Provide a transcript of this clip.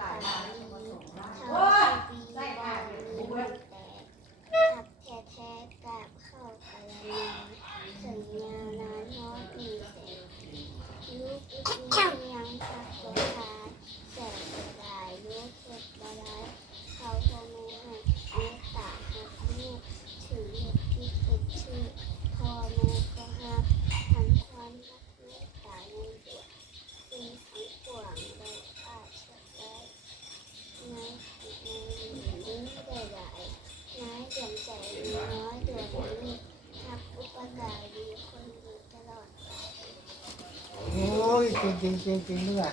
ตาดีเฮาดีบ่มีแต่หักแท้ๆกับเข้ากันแล้วถึงยาวนานฮอดมีเสนลูกอีกยังทักบ่ทายแสบบ่ได้ลูกเฮ็ดบ่ได้เขาบ่แม่ให้เมตตาหักลูกถึงเฮ็ดผิดเฮ็ดชื่อพ่อแม่ก็ฮักทันความรักเมตตายังอยู่สิ่งทั้งปวงได้อาจจะได้ในนี้ได้หลายนายเดือนใจดีน้อยเดือนนี้ทักอุปการีคนดีตลอด โอ้ยจริงด้วย